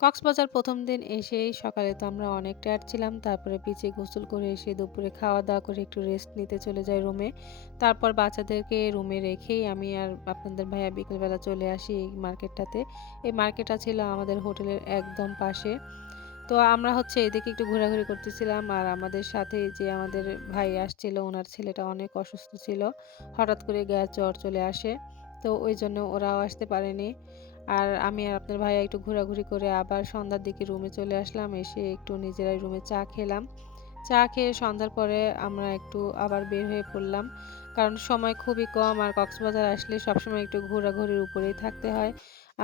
কক্সবাজার ১ম দিন এসেই সকালে তো আমরা অনেক টায়ার্ড ছিলাম। তারপরে বিচে গোসল করে এসে দুপুরে খাওয়া-দাওয়া করে একটু রেস্ট নিতে চলে যাই রুমে। তারপর বাচ্চাদেরকে রুমে রেখেই আমি আর আপনাদের ভাইয়া বিকেলবেলা চলে আসি এই মার্কেটটাতে। এই মার্কেটটা ছিল আমাদের হোটেলের একদম পাশে। তো আমরা হচ্ছে এদিকে একটু ঘোরাঘুরি করতেছিলাম। আর আমাদের সাথে যে আমাদের ভাই আসছিল, উনার ছেলেটা অনেক অসুস্থ ছিল। হঠাৎ করে গায়ে জ্বর চলে আসে। তো ওইজন্য ওরাও আসতে পারেনি। আর আমি আর আপনার ভাইয়া একটু ঘোরাঘুরি করে আবার সন্ধ্যার দিকে রুমে চলে আসলাম। এসে একটু নিজেরাই রুমে চা খেলাম। চা খেয়ে সন্ধ্যার পরে আমরা একটু আবার বের হয়ে পড়লাম। কারণ সময় খুবই কম আর কক্সবাজার আসলে সবসময় একটু ঘোরাঘুরির উপরেই থাকতে হয়।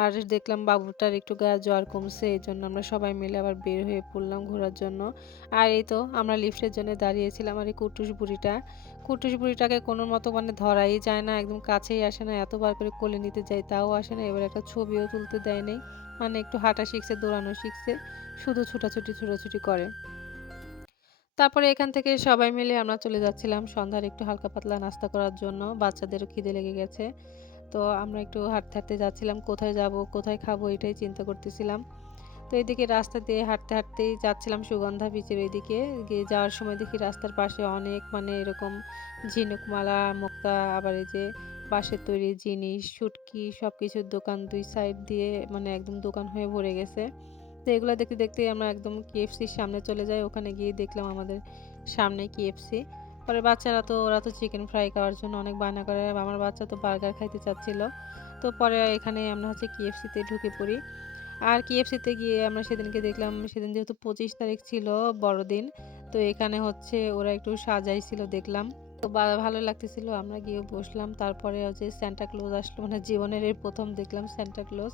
আর দেখলাম বাবুটার একটু গায়ে জ্বর কমছে। এজন্য আমরা সবাই মিলে আবার বের হয়ে পড়লাম ঘোরার জন্য। আর এই তো আমরা লিফটের জন্য দাঁড়িয়েছিলাম। আর এই কুট্টুস বুড়িটাকে কোনো মতো মানে ধরাই যায় না। একদম কাছেই আসে না। এতবার করে কোলে নিতে যাই তাও আসে না। এবার একটা ছবিও তুলতে দেয় নাই। মানে একটু হাঁটা শিখছে, দৌড়ানো শিখছে। শুধু ছোটাছুটি করে। তারপরে এখান থেকে সবাই মিলে আমরা চলে যাচ্ছিলাম সন্ধ্যার একটু হালকা পাতলা নাস্তা করার জন্য। বাচ্চাদেরও খিদে লেগে গেছে। তো আমরা একটু হাঁটতে যাচ্ছিলাম। কোথায় যাবো, কোথায় খাবো এটাই চিন্তা করতেছিলাম। তো এদিকে রাস্তা দিয়ে হাঁটতেই যাচ্ছিলাম সুগন্ধা বিচের ওইদিকে। গিয়ে যাওয়ার সময় দেখি রাস্তার পাশে অনেক মানে এরকম ঝিনুকমালা, মুক্তা আবার এই যে বাঁশের তৈরি জিনিস, শুটকি সবকিছুর দোকান ২ সাইড দিয়ে মানে একদম দোকান হয়ে ভরে গেছে। তো এগুলা দেখতেই আমরা একদম KFC-র সামনে চলে যাই। ওখানে গিয়ে দেখলাম আমাদের সামনে KFC। পরে বাচ্চারা তো ওরা তো চিকেন ফ্রাই খাওয়ার জন্য অনেক বায়না করে। আমার বাচ্চা তো বার্গার খাইতে চাচ্ছিল। তো পরে এখানে আমরা হচ্ছে KFC-তে ঢুকে পড়ি। আর KFC-তে গিয়ে আমরা সেদিনকে দেখলাম সেদিন যেহেতু ২৫ তারিখ ছিল বড়দিন। তো এখানে হচ্ছে ওরা একটু সাজাইছিল দেখলাম। তো ভালো লাগতেছিল। আমরা গিয়ে বসলাম। তারপরে হচ্ছে সান্টা ক্লজ আসলো। মানে জীবনের এই ১ম দেখলাম সান্টা ক্লজ।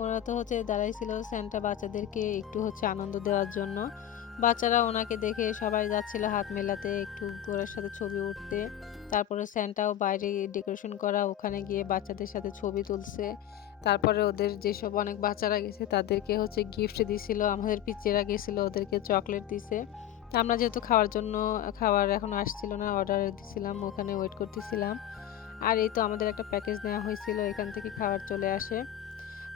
ওরা তো হচ্ছে দাঁড়াইছিল সান্টা বাচ্চাদেরকে একটু হচ্ছে আনন্দ দেওয়ার জন্য। বাচ্চারা ওনাকে দেখে সবাই যাচ্ছিল হাত মেলাতে, একটু ওর সাথে ছবি উঠতে। তারপরে সান্টাও বাইরে ডেকোরেশন করা, ওখানে গিয়ে বাচ্চাদের সাথে ছবি তুলছে। তারপরে ওদের যেসব অনেক বাচ্চারা গেছে তাদেরকে হচ্ছে গিফট দিছিল। আমাদের পিচ্চিরা গেছিল ওদেরকে চকলেট দিছে। আমরা যেহেতু খাওয়ার জন্য খাবার এখনো আসছিল না, অর্ডার দিছিলাম, ওখানে ওয়েট করতেছিলাম। আর এই তো আমাদের একটা প্যাকেজ নেওয়া হয়েছিল, এখান থেকে খাবার চলে আসে।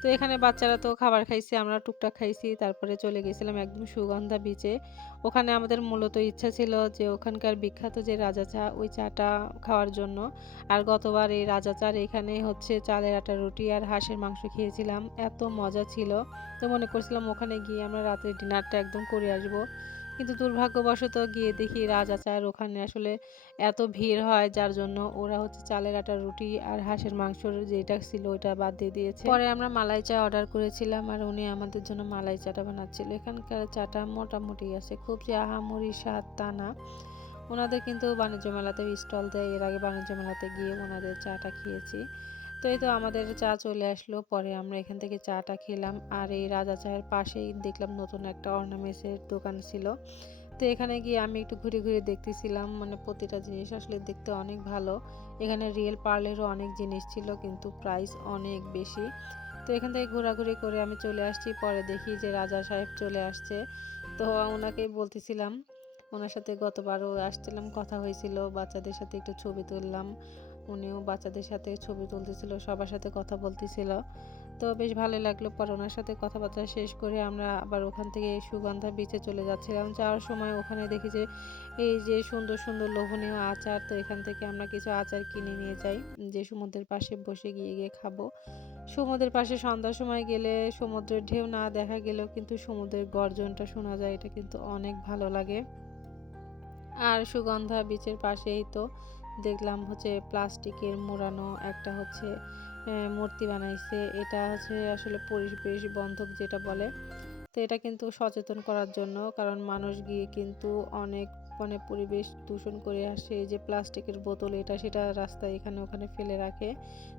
তো এখানে বাচ্চারা তো খাবার খাইছে, আমরা টুকটাক খাইছি। তারপরে চলে গেছিলাম একদম সুগন্ধা বিচে। ওখানে আমাদের মূলত ইচ্ছা ছিল যে ওখানকার বিখ্যাত যে রাজা চা, ওই চাটা খাওয়ার জন্য। আর গতবার এই রাজা চার এখানে হচ্ছে চালের আটার রুটি আর হাঁসের মাংস খেয়েছিলাম। এত মজা ছিল। তো মনে করছিলাম ওখানে গিয়ে আমরা রাতের ডিনারটা একদম করে আসবো। কিন্তু দুর্ভাগ্যবশত গিয়ে দেখি রাজা চার ওখানে আসলে এত ভিড় হয় যার জন্য ওরা হচ্ছে চালের আটার রুটি আর হাঁসের মাংসর যেটা ছিল ওইটা বাদ দিয়ে দিয়েছে। পরে আমরা মালাই চা অর্ডার করেছিলাম আর উনি আমাদের জন্য মালাই চাটা বানাচ্ছিল। এখানকার চাটা মোটামুটি আছে, খুব যে আহামরি স্বাদ তা না। ওনাদের কিন্তু বাণিজ্য মেলাতেও স্টল দেয়। এর আগে বাণিজ্য মেলাতে গিয়ে ওনাদের চাটা খেয়েছি। তো এই তো আমাদের চা চলে আসলো। পরে আমরা এখান থেকে চাটা খেলাম। আর এই রাজা চায়ের পাশেই দেখলাম নতুন একটা অর্নামেন্টসের দোকান ছিল। তো এখানে গিয়ে আমি একটু ঘুরে দেখতেছিলাম। মানে প্রতিটা জিনিস আসলে দেখতে অনেক ভালো। এখানে রিয়েল পার্লেরও অনেক জিনিস ছিল কিন্তু প্রাইস অনেক বেশি। তো এখান থেকে ঘোরাঘুরি করে আমি চলে আসছি। পরে দেখি যে রাজা সাহেব চলে আসছে। তো ওনাকেই বলতেছিলাম। ওনার সাথে গতবারও আসছিলাম, কথা হয়েছিল। বাচ্চাদের সাথে একটু ছবি তুললাম। উনিও বাচ্চাদের সাথে ছবি তুলতেছিল, সবার সাথে কথা বলতেছিল। তো বেশ ভালোই লাগলো। পরে ওনার সাথে কথাবার্তা শেষ করে আমরা আবার ওখান থেকে সুগন্ধা বিচে চলে যাচ্ছিলাম। যাওয়ার সময় ওখানে দেখি যে এই যে সুন্দর লোভনীয় আচার। তো এখান থেকে আমরা কিছু আচার কিনে নিয়ে যাই, যে সমুদ্রের পাশে বসে গিয়ে খাবো। সমুদ্রের পাশে সন্ধ্যার সময় গেলে সমুদ্রের ঢেউ না দেখা গেলেও কিন্তু সমুদ্রের গর্জনটা শোনা যায়। এটা কিন্তু অনেক ভালো লাগে। আর সুগন্ধা বিচের পাশেই তো দেখলাম হচ্ছে প্লাস্টিকের মোড়ানো একটা হচ্ছে মূর্তি বানাইছে। এটা হচ্ছে আসলে পরিবেশ বন্ধক যেটা বলে। তো এটা কিন্তু সচেতন করার জন্য, কারণ মানুষ গিয়ে কিন্তু অনেক মানে পরিবেশ দূষণ করে আসে। এই যে প্লাস্টিকের বোতল এটা সেটা রাস্তায় এখানে ওখানে ফেলে রাখে,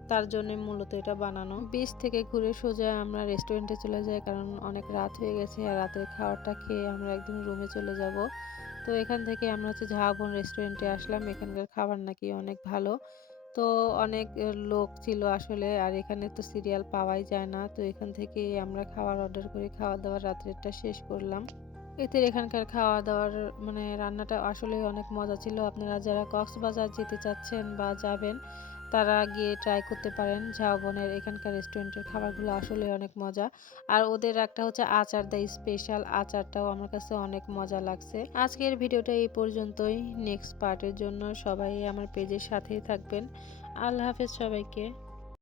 তার জন্য মূলত এটা বানানো। বিচ থেকে ঘুরে সোজা আমরা রেস্টুরেন্টে চলে যাই, কারণ অনেক রাত হয়ে গেছে আর রাতের খাবারটা খেয়ে আমরা একদম রুমে চলে যাব। তো এখান থেকে আমরা হচ্ছে ঝাউবন রেস্টুরেন্টে আসলাম। এখানকার খাবার নাকি অনেক ভালো। তো অনেক লোক ছিল আসলে, আর এখানে তো সিরিয়াল পাওয়াই যায় না। তো এখান থেকে আমরা খাবার অর্ডার করে খাওয়া-দাওয়া রাত্রেরটা শেষ করলাম। এতে এখানকার খাওয়া-দাওয়ার মানে রান্নাটা আসলেই অনেক মজা ছিল। আপনারা যারা কক্সবাজার যেতে চাচ্ছেন বা যাবেন, তারা গিয়ে ট্রাই করতে পারেন ঝাউবনের এখানকার রেস্টুরেন্টের খাবারগুলো আসলে অনেক মজা। আর ওদের একটা হচ্ছে আচার দেয়, স্পেশাল আচারটাও আমার কাছে অনেক মজা লাগছে। আজকের ভিডিওটা এই পর্যন্তই। নেক্সট পার্টের জন্য সবাই আমার পেজের সাথেই থাকবেন। আল্লাহ হাফেজ সবাইকে।